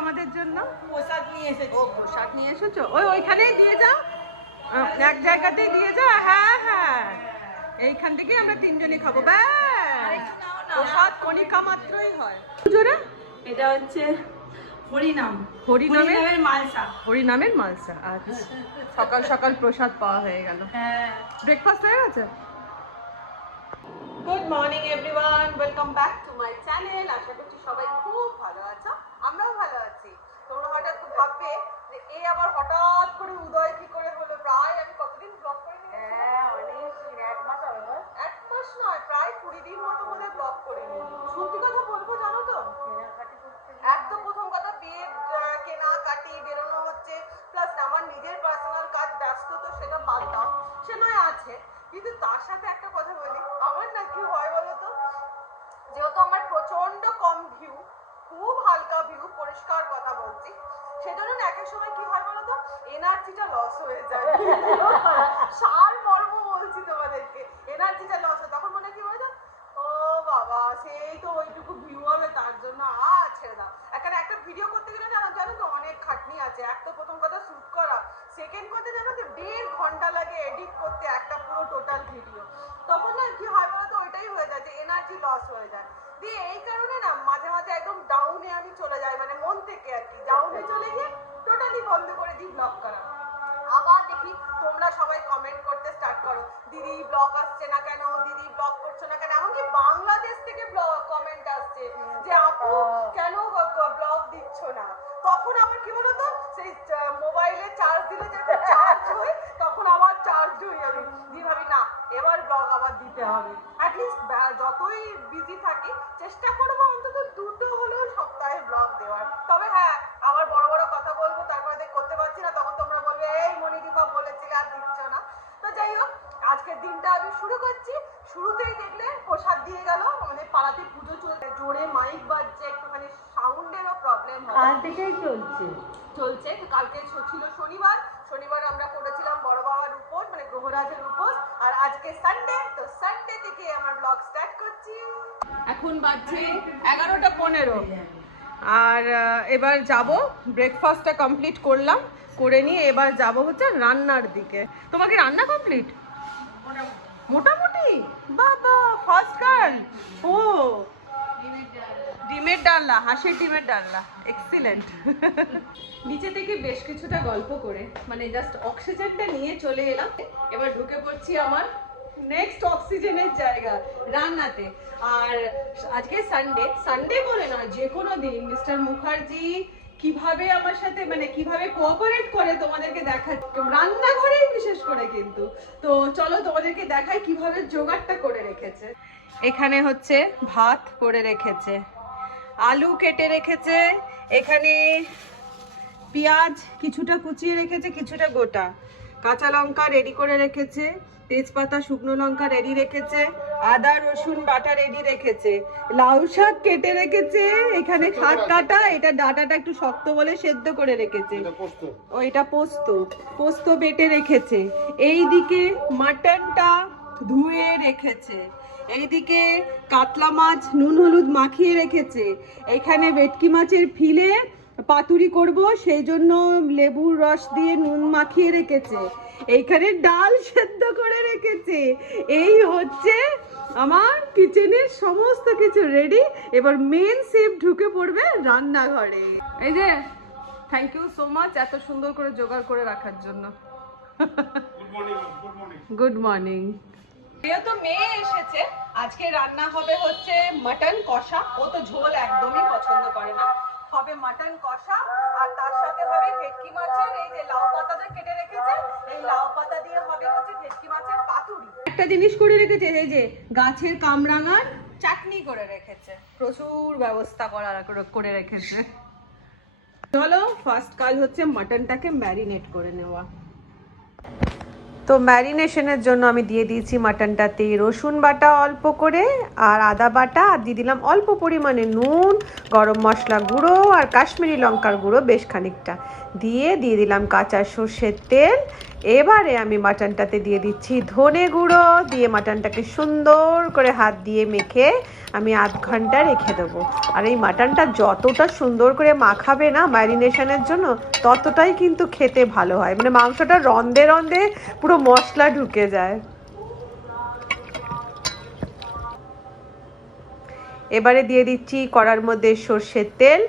আমাদের জন্য প্রসাদ নিয়ে এসেছো? প্রসাদ নিয়ে এসেছো? ওইখানেই দিয়ে যাও, এক জায়গাতেই দিয়ে যাও। হ্যাঁ হ্যাঁ, এইখান থেকেই আমরা তিনজনই খাবো। ব্যাস, প্রসাদ কণিকা মাত্রই হয়। জোরে এটা হচ্ছে হরিনাম, হরিনামের মালসা। হরিনামের মালসা। আচ্ছা, সকাল সকাল প্রসাদ পাওয়া হয়ে গেল। হ্যাঁ, ব্রেকফাস্ট হয়ে গেছে। Good morning everyone, welcome back to my channel. আশা করছি সবাই খুব ভালো আছো, আমরাও ভালো আছি। তোমরা হঠাৎ ভাববে যে এই আবার হঠাৎ করে উদয় কি করে হলো। প্রায় আমি কতদিন ব্লগ করে নিয়েছি? হ্যাঁ, অনেক দিন, 1 মাস হবে। 1 মাস নয়, প্রায় 20 দিন মতো বোধহয় ব্লগ করিনি। সত্যি কথা বলবো, জানো তো, এক তো প্রথম কথা বিয়ে কেনাকাটি বেরোনো হচ্ছে, প্লাস আমার নিজের পার্সোনাল কাজ ব্যস্ত, তো সেটা বাদ দাও, সে নয় আছে। কিন্তু তার সাথে একটা কথা বলি, আমার না কি হয় বলতো, যেহেতু আমার প্রচন্ড কম ভিউ, খুব হালকা ভিউ, পরিষ্কার কথা বলছি, সেজন্য না এক এক সময় কি হয় বলতো, এনার্জিটা লস হয়ে যায়। সার মর্ম বলছি তোমাদেরকে, এনার্জিটা লস হয়। তখন মনে কি বলতো, ও বাবা সেই তো ওইটুকু ভিউ হবে, তার জন্য আর ছেড়ে দাও। এখানে একটা ভিডিও করতে গেলে জানো তো অনেক খাটনি আছে। এক তো প্রথম কথা শুট করা, সেকেন্ড কথা জানো তো 1.5 ঘন্টা লাগে এডিট করতে একটা পুরো টোটাল ভিডিও। তখন না কি হয় বলতো, ওইটাই হয়ে যায় যে এনার্জি লস হয়ে যায়। দিয়ে এই কারণে না মাঝে মাঝে একদম ডাউনে আমি চলে যাই, মানে মন থেকে আর কি ডাউনে চলে গিয়ে টোটালি বন্ধ করে দিই ব্লগ করা। আবার দেখি তোমরা সবাই কমেন্ট করতে স্টার্ট করো, দিদি ব্লগ আসছে না কেন, দিদি ব্লগ করছো না কেন। এমনকি বাংলাদেশ থেকে কমেন্ট আসছে যে আপু কেন ব্লগ দিচ্ছ না। তখন আবার কি বলতো, সেই মোবাইলে চার্জ দিলে যে চার্জ হয়, তখন আবার চার্জ হয়ে যাবে। দিয়ে ভাবি না, এবার ব্লগ আবার দিতে হবে। অ্যাটলিস্ট যতই বিজি থাকি চেষ্টা করবো অন্তত 2টো হলেও সপ্তাহে ব্লগ দেওয়ার। তবে হ্যাঁ, আবার বড় বড় কথা বলবো, তারপরে করতে পারছি না, তখন তোমরা বলবে এই মনিদীপা বলেছিলে আর দিচ্ছ না। তো যাই হোক, আজকের দিনটা আমি শুরু করছি। শুরুতেই দেখলে প্রসাদ দিয়ে গেল। আমাদের পাড়াতে পুজো চলছে, জোরে মাইক বাজছে, একটুখানি সাউন্ডেরও প্রবলেম হয়। কাল থেকেই চলছে। তো কালকে ছিল শনিবার, শনিবার আমরা করেছিলাম বড় বাবার উপোস, মানে গ্রহরাজের উপোস। আর আজকে সানডে, তো সানডে থেকে আমার ব্লগ স্টার্ট করছি। এখন বাজছে 11:15, আর এবার যাব, ব্রেকফাস্টটা কমপ্লিট করলাম, করে নিয়ে এবার যাব হচ্ছে রান্নার দিকে। তোমাকে রান্না কমপ্লিট মোটামুটি? বাবা ফার্স্ট গার্ল। ও ডিমের ডালনা, হাঁসের ডিমের ডালনা, এক্সিলেন্ট। নিচে থেকে বেশ কিছুটা গল্প করে মানে জাস্ট অক্সিজেনটা নিয়ে চলে এলাম। এবার ঢুকে পড়ছি আমার নেক্সট অক্সিজেনের জায়গা, রান্নাতে। আর আজকে সানডে বলে না, যে কোনো দিন মিস্টার মুখার্জি কিভাবে আমার সাথে মানে কিভাবে কোঅপারেট করে তোমাদেরকে দেখায়, রান্নাঘরেই বিশেষ করে। কিন্তু তো চলো তোমাদেরকে দেখাই কিভাবে জোগাড়টা করে রেখেছে। এখানে হচ্ছে ভাত করে রেখেছে, আলু কেটে রেখেছে, এখানে পেঁয়াজ কিছুটা কুচিয়ে রেখেছে, কিছুটা গোটা, কাঁচা লঙ্কা রেডি করে রেখেছে, তেজপাতা শুকনো লঙ্কা রেডি রেখেছে, আদা রসুন বাটা রেডি রেখেছে, লাউ শাক কেটে রেখেছে, এখানে শাক কাটা, এটা ডাটাটা একটু শক্ত বলে সেদ্ধ করে রেখেছে, ও এটা পোস্ত বেটে রেখেছে, এইদিকে মাটনটা ধুয়ে রেখেছে, এইদিকে কাতলা মাছ নুন হলুদ মাখিয়ে রেখেছে, এখানে ভেটকি মাছের ফিলে পাতুরি করব, সেই জন্য লেবুর রস দিয়ে নুন মাখিয়ে রেখেছে, এইখানে ডাল সেদ্ধ করে রেখেছে। এই হচ্ছে আমার কিচেনের সমস্ত কিছু রেডি। এবার মেন শেফ ঢুকে পড়বে রান্নাঘরে। এই যে থ্যাংক ইউ সো মাচ এত সুন্দর করে জোগাড় করে রাখার জন্য। Good morning. যেহেতু মেয়ে এসেছে, আজকে রান্না হবে হচ্ছে মাটন কষা। ও তো ঝোল একদমই পছন্দ করে না। হবে মাটন কষা, আর তার সাথে হবে ভেটকি মাছের এই যে লাউ পাতাটা কেটে রেখেছে, এই লাউ পাতা দিয়ে হবে হচ্ছে ভেটকি মাছের পাতুরি। একটা জিনিস করে রেখেছে, এই যে গাছের কামরাঙার চাটনি করে রেখেছে। প্রচুর ব্যবস্থা করে রেখেছে। চলো ফার্স্ট কাজ হচ্ছে মাটনটাকে ম্যারিনেট করে নেওয়া। তো ম্যারিনেশনের জন্য আমি দিয়ে দিয়েছি মাটনটাতে রসুন বাটা অল্প করে, আর আদা বাটা, আর দিয়ে দিলাম অল্প পরিমাণে নুন, গরম মশলা গুঁড়ো আর কাশ্মীরি লঙ্কার গুঁড়ো বেশ খানিকটা দিয়ে দিলাম কাঁচা সর্ষের তেল। এবারে আমি মাটনটাতে দিয়ে দিচ্ছি ধনে গুঁড়ো, দিয়ে মাটনটাকে সুন্দর করে হাত দিয়ে মেখে আমি আধ ঘন্টা রেখে দেবো। আর এই মাটনটা যতটা সুন্দর করে মাখাবে না ম্যারিনেশনের জন্য, ততটাই কিন্তু খেতে ভালো হয়। মানে মাংসটা রন্ধে রন্ধে পুরো মশলা ঢুকে যায়। এবারে দিয়ে দিচ্ছি কড়ার মধ্যে সর্ষের তেল।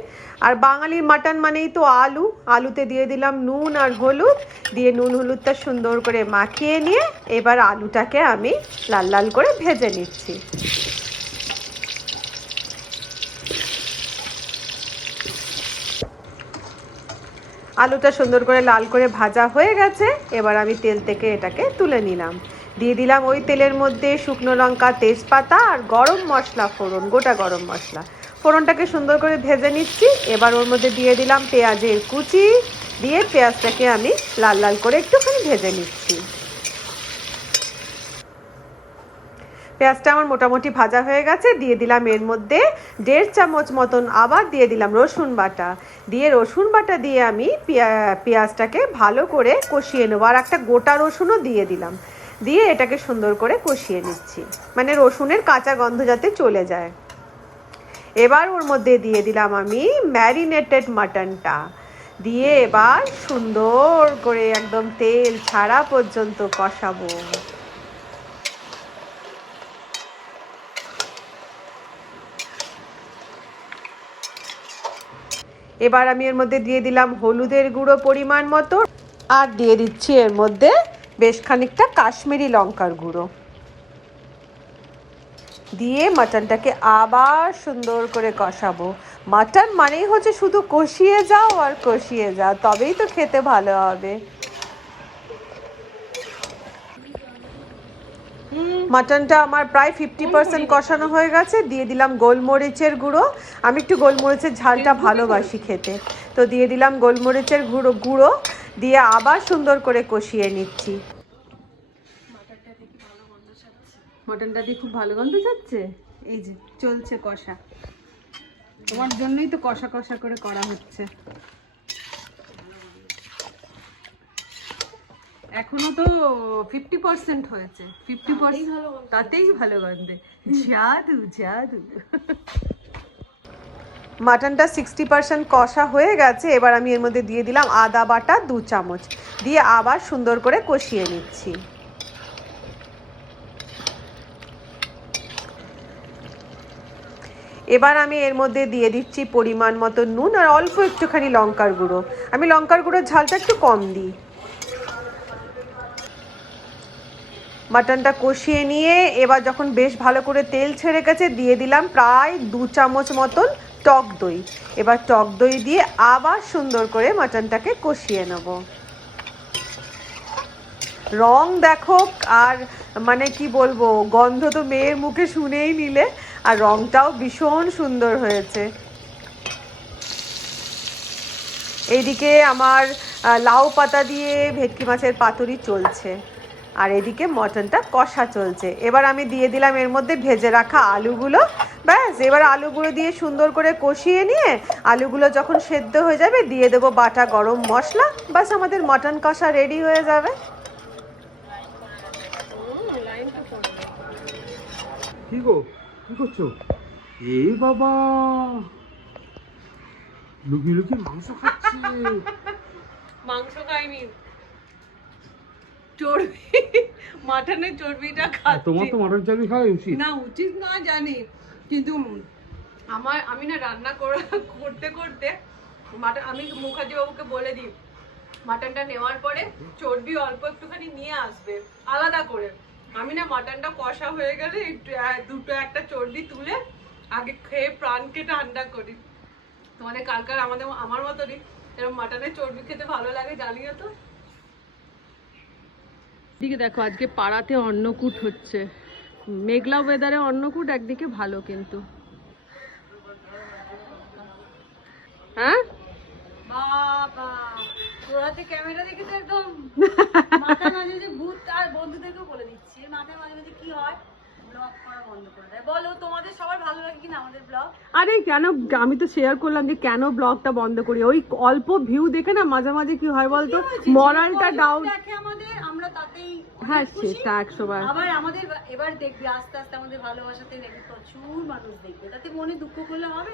আর বাঙালির মাটন মানেই তো আলু, আলুতে দিয়ে দিলাম নুন আর হলুদ, দিয়ে নুন হলুদটা সুন্দর করে মাখিয়ে নিয়ে এবার আলুটাকে আমি লাল লাল করে ভেজে নিচ্ছি। আলুটা সুন্দর করে লাল করে ভাজা হয়ে গেছে। এবার আমি তেল থেকে এটাকে তুলে নিলাম। দিয়ে দিলাম ওই তেলের মধ্যে শুকনো লঙ্কা, তেজপাতা আর গরম মশলা ফোড়ন, গোটা গরম মশলা। ফোড়নটাকে সুন্দর করে ভেজে নিচ্ছি। এবার ওর মধ্যে দিয়ে দিলাম পেঁয়াজের কুচি, দিয়ে পেঁয়াজটাকে আমি লাল লাল করে একটুখানি ভেজে নিচ্ছি। পেঁয়াজটা আমার মোটামুটি ভাজা হয়ে গেছে। দিয়ে দিলাম এর মধ্যে 1.5 চামচ মতন, আবার দিয়ে দিলাম রসুন বাটা। দিয়ে রসুন বাটা দিয়ে আমি পেঁয়াজটাকে ভালো করে কষিয়ে নেবো। আর একটা গোটা রসুনও দিয়ে দিলাম, দিয়ে এটাকে সুন্দর করে কষিয়ে নিচ্ছি, মানে রসুনের কাঁচা গন্ধ যাতে চলে যায়। এবার ওর মধ্যে দিয়ে দিলাম আমি ম্যারিনেটেড মাটনটা, দিয়ে এবার সুন্দর করে একদম তেল ছাড়া পর্যন্ত কষাবো। এবার আমি এর মধ্যে দিয়ে দিলাম হলুদের গুঁড়ো পরিমাণ মতো, আর দিয়ে দিচ্ছি এর মধ্যে বেশ খানিকটা কাশ্মীরি লঙ্কার গুঁড়ো, দিয়ে মাটনটাকে আবার সুন্দর করে কষাবো। মাটন মানেই হচ্ছে শুধু কষিয়ে যাও আর কষিয়ে যাও, তবেই তো খেতে ভালো হবে। মাটনটা আমার প্রায় 50% কষানো হয়ে গেছে। দিয়ে দিলাম গোলমরিচের গুঁড়ো। আমি একটু গোলমরিচের ঝালটা ভালোবাসি খেতে, তো দিয়ে দিলাম গোলমরিচের গুঁড়ো দিয়ে আবার সুন্দর করে কষিয়ে নিচ্ছি। মাটনটা দিয়ে খুব ভালো গন্ধ যাচ্ছে। এই যে চলছে কষা, তোমার জন্যই তো কষা কষা করে করা হচ্ছে। এখনো তো 50% হয়েছে, 50% তাতেই ভালো গন্ধে। জাদু জাদু। মাটনটা 60% কষা হয়ে গেছে। এবার আমি এর মধ্যে দিয়ে দিলাম আদা বাটা 2 চামচ, দিয়ে আবার সুন্দর করে কষিয়ে নিচ্ছি। এবার আমি এর মধ্যে দিয়ে দিচ্ছি পরিমাণ মতো নুন আর অল্প একটুখানি লঙ্কার গুঁড়ো। আমি লঙ্কার গুঁড়োর ঝালটা একটু কম দিই। মাটনটা কষিয়ে নিয়ে এবার যখন বেশ ভালো করে তেল ছেড়ে গেছে, দিয়ে দিলাম প্রায় 2 চামচ মতন টক দই। এবার টক দই দিয়ে আবার সুন্দর করে মাটনটাকে কষিয়ে নেব। রং দেখো, আর মানে কি বলবো, গন্ধ তো মেয়ের মুখে শুনেই নিলে, আর রংটাও ভীষণ সুন্দর হয়েছে। এইদিকে আমার লাউ পাতা দিয়ে ভেটকি মাছের পাতুরি চলছে, আর এদিকে মটনটা কষা চলছে। এবার আমি দিয়ে দিলাম এর মধ্যে ভেজে রাখা আলুগুলো। ব্যাস, এবার আলুগুলো দিয়ে সুন্দর করে কষিয়ে নিয়ে আলুগুলো যখন সেদ্ধ হয়ে যাবে, দিয়ে দেবো বাটা গরম মশলা। ব্যাস, আমাদের মটন কষা রেডি হয়ে যাবে। কি গো, কি করছো? এই বাবা, লুকিয়ে লুকিয়ে মাংস খাচ্ছে। মাংস খাইনি, চর্বি, মাটনের চর্বিটা খাচ্ছি। তোমার তো মাটন চর্বি খাওয়া উচিত না, উচিত না জানি, কিন্তু আমি না রান্না করতে করতে মাটন, আমি মুখার্জি বাবুকে বলে দিই মাটনটা নেওয়ার পরে চর্বি অল্প একটুখানি নিয়ে আসবে আলাদা করে, আমি না মাটনটা কষা হয়ে গেলে একটু দুটো একটা চর্বি তুলে আগে খেয়ে প্রাণকে ঠান্ডা করি। তোমাদের কালকার আমার মতনই এরকম মাটনের চর্বি খেতে ভালো লাগে, জানিও তো। এদিকে দেখো আজকে পাড়াতে অন্নকূট হচ্ছে, মেঘলা ওয়েদারে অন্নকূট একদিকে ভালো কিন্তু। হ্যাঁ বাবা তোরাতে ক্যামেরা দেখে তো একদম মাথা মাঝে যে ভূত, আর বন্ধুদেরকেও বলে দিচ্ছি মাথায় মাঝে মাঝে কি হয় ব্লগ করা বন্ধ করে দেয়। বলো তোমাদের সবার ভালো লাগে কিনা আমাদের ব্লগ? আরে কেন, আমি তো শেয়ার করলাম যে কেন ব্লগটা বন্ধ করি, ওই অল্প ভিউ দেখে না মাঝে মাঝে কি হয় বলতো, মরালটা ডাউন দেখে আমাদের, আমরা তাতেই হ্যাঁ সেটা 100 বার। আবার আমাদের এবার দেখবি আস্তে আস্তে আমাদের ভালোবাসাতে দেখবি প্রচুর মানুষ দেখবে, তাতে মনে দুঃখ করলে হবে?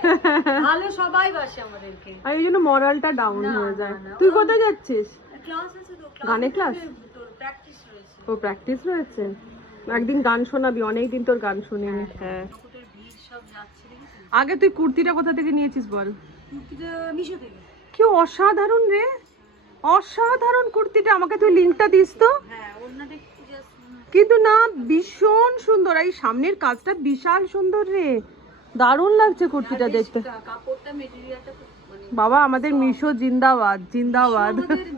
ভালো সবাই বাসে আমাদেরকে, আর এই জন্য মরালটা ডাউন হয়ে যায়। না, তুই কোথায় যাচ্ছিস? ক্লাস আছে তো, গানের ক্লাস? তোর প্র্যাকটিস রয়েছে। ও প্র্যাকটিস রয়েছে, একদিন গান শোনাবি, অনেকদিন তোর গান শুনিনি। হ্যাঁ কুকুরের ভিড় সব যাচ্ছে দেখেছিস? আগে তুই কুর্তিটা কোথা থেকে নিয়েছিস বল? কুর্তিটা মিশো থেকে। কি অসাধারণ রে, অসাধারণ কুর্তিটা, আমাকে তুই লিংকটা দিস তো। হ্যাঁ ওড়নাটা একটু জাস্ট কিন্তু না ভীষণ সুন্দর, এই সামনের কাজটা বিশাল সুন্দর রে, দারুণ লাগছে কুর্তিটা দেখতে। কাপড়টা মেটেরিয়ালটা মানে বাবা আমাদের মিশো জিন্দাবাদ, জিন্দাবাদ। আমাদের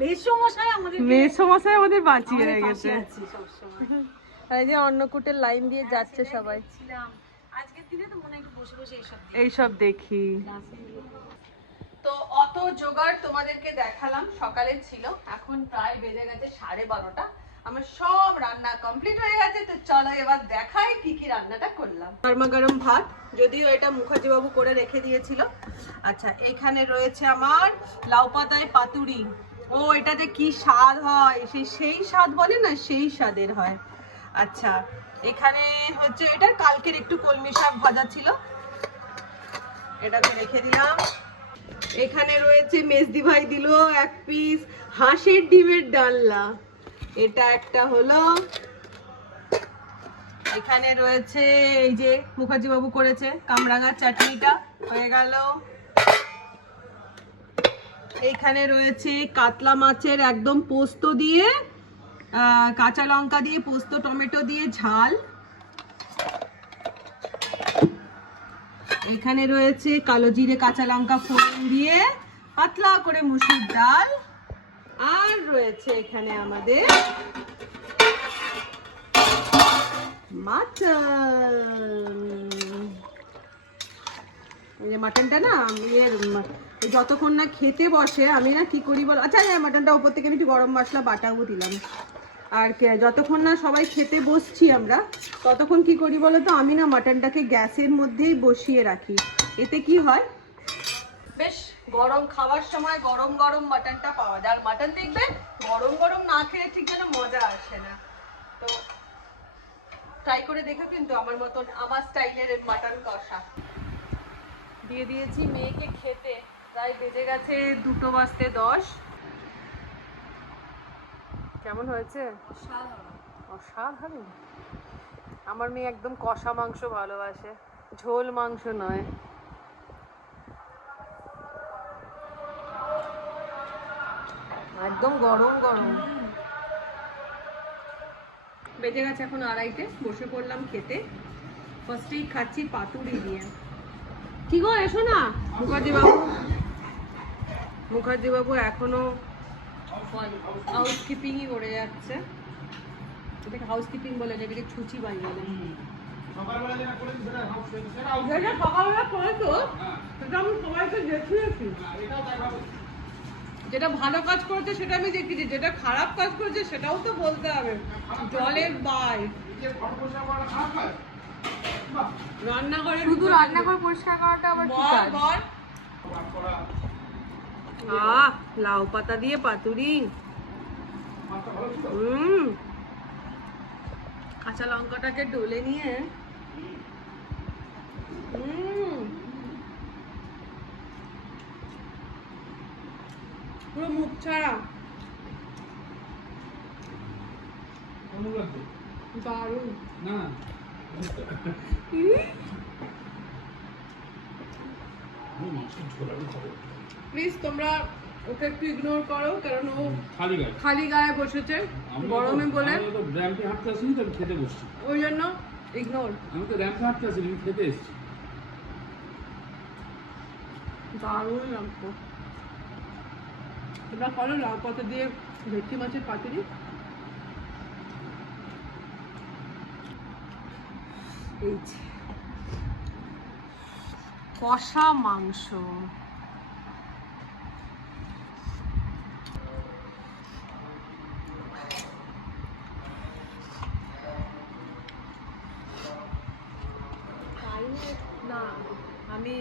মেশো মশাই আমাদের মেশো মশাই আমাদের বাঁচিয়ে হয়ে গেছে। আছে সব সময়। এই যে অন্নকূটের লাইন দিয়ে যাচ্ছে সবাই, ছিলাম আজকের দিনে তো মনে হয় একটু বসে বসে এইসব এইসব দেখি। ক্লাসে তো অত জোগাড় তোমাদেরকে দেখালাম, সকালে ছিল, এখন প্রায় বেজে গেছে 12:30। আমার সব রান্না কমপ্লিট হয়ে গেছে, তো চলো এবার দেখাই কি কি রান্নাটা করলাম। গরমা গরম ভাত, যদিও এটা মুখার্জি বাবু করে রেখে দিয়েছিল। আচ্ছা এখানে রয়েছে আমার লাউ পাতায় পাতুরি, ও এটা যে কি স্বাদ হয়, সেই স্বাদ বলে না, সেই স্বাদের হয়। আচ্ছা এখানে হচ্ছে এটা কালকের একটু কলমি শাক ভাজা ছিল, এটাকে রেখে দিলাম। এখানে রয়েছে মেজদি ভাই দিল 1 পিস হাঁসের ডিমের ডালনা, এটা একটা হলো। এখানে রয়েছে এই যে মুখার্জি বাবু করেছে কামরাঙার চাটনিটা, হয়ে গেল। এইখানে রয়েছে কাতলা মাছের একদম পোস্ত দিয়ে, কাঁচা লঙ্কা দিয়ে, পোস্ত টমেটো দিয়ে ঝাল। এখানে রয়েছে কালো জিরে কাঁচা লঙ্কা ফোড়ন দিয়ে পাতলা করে মুসুর ডাল। আর রয়েছে এখানে আমাদের মাটন। এই যে মাটনটা না যতক্ষণ না খেতে বসে আমি না কি করি বল, আচ্ছা মাটনটা উপর থেকে আমি একটু গরম মশলা বাটাও দিলাম। আর যতক্ষণ না সবাই খেতে বসছি আমরা, ততক্ষণ কি করি বলো তো, আমি না মাটনটাকে গ্যাসের মধ্যেই বসিয়ে রাখি। এতে কি হয়, বেশ গরম খাবার সময় গরম গরম মাটনটা পাওয়া যায়। আর মাটন দেখবে গরম গরম না খেলে ঠিক যেন মজা আসে না। তো ট্রাই করে দেখো কিন্তু আমার মতন, আমার স্টাইলের মাটন কষা। দিয়ে দিয়েছি মেয়েকে খেতে, প্রায় বেজে গেছে 2:10। কেমন হয়েছে? অসাধারণ। আমার মেয়ে একদম কষা মাংস ভালোবাসে, ঝোল মাংস নয়। একদম গরম গরম। বেজে গেছে এখন 2:30, বসে পড়লাম খেতে। ফার্স্টেই খাচ্ছি পাতুরি দিয়ে। কি গো এসো না। মুখার্জি বাবু এখনো হাউসকিপিংই করে যাচ্ছে। এটাকে হাউসকিপিং বলে, যেটাকে ছুচি বাই বলে। যেটা সকালবেলা করেছো সেটা আমি সবাইকে দেখিয়েছি। যেটা ভালো কাজ করেছে সেটা আমি দেখিয়েছি, যেটা খারাপ কাজ করেছে সেটাও তো বলতে হবে। জলের বাই রান্নাঘরে, শুধু রান্নাঘর পরিষ্কার করাটা আবার কি কাজ? লাউ পাতা দিয়ে পাতুরি, কাঁচা লঙ্কাটাকে ডলে নিয়ে, পুরো মুখ ছাড়া, দারুণ। প্লিজ তোমরা ওকে একটু ইগনোর করো, কারণ ও খালি গায়ে খালি গায়ে বসেছে গরমে বলে, আমি তো র্যাম্পে হাঁটতে আসিনি, তো আমি খেতে বসছি। ওই জন্য ইগনোর। আমি তো র্যাম্পে হাঁটতে আসিনি, আমি খেতে এসেছি। দারুণ লাগতো। তোমরা করো লাউ পাতা দিয়ে ভেটকি মাছের পাতুরি। এই যে কষা মাংস, না আমি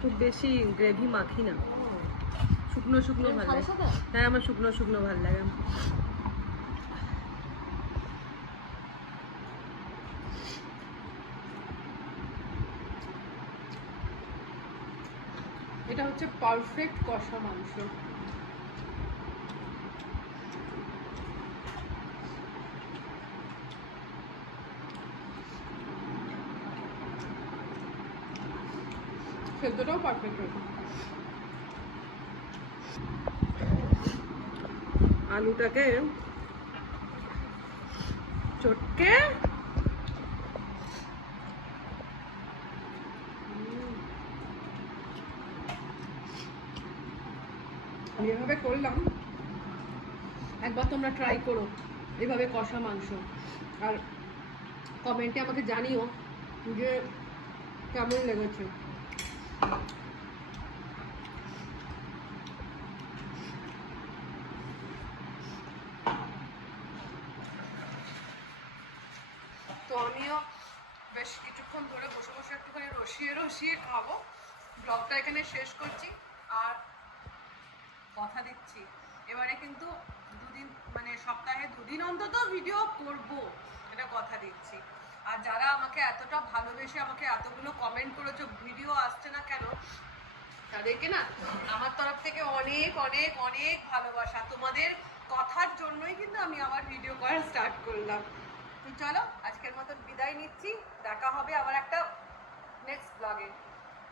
খুব বেশি গ্রেভি মাখি না, শুকনো শুকনো ভালো লাগে। হ্যাঁ আমার শুকনো শুকনো ভালো লাগে। এটা হচ্ছে পারফেক্ট কষা মাংস। সেদ্ধটাও পারফেক্ট হয়েছে। আলুটাকে চটকে এভাবে করলাম, একবার তোমরা ট্রাই করো এভাবে কষা মাংস, আর কমেন্টে আমাকে জানিও যে কেমন লেগেছে। তো আমিও বেশ কিছুক্ষণ ধরে বসে বসে একটুখানি রসিয়ে রসিয়ে খাবো। ব্লগটা এখানে শেষ করছি, আর কথা দিচ্ছি এবারে কিন্তু দুদিন, মানে সপ্তাহে দুদিন অন্তত ভিডিও করব, এটা কথা দিচ্ছি। আর যারা আমাকে এতটা ভালোবেসে আমাকে এতগুলো কমেন্ট করেছো ভিডিও আসছে না কেন, তাদেরকে না আমার তরফ থেকে অনেক অনেক অনেক ভালোবাসা। তোমাদের কথার জন্যই কিন্তু আমি আবার ভিডিও করা স্টার্ট করলাম। তো চলো আজকের মতন বিদায় নিচ্ছি, দেখা হবে আবার একটা নেক্সট ব্লগে।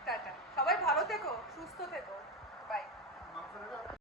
টাটা, সবাই ভালো থেকো, সুস্থ থেকো, বাই।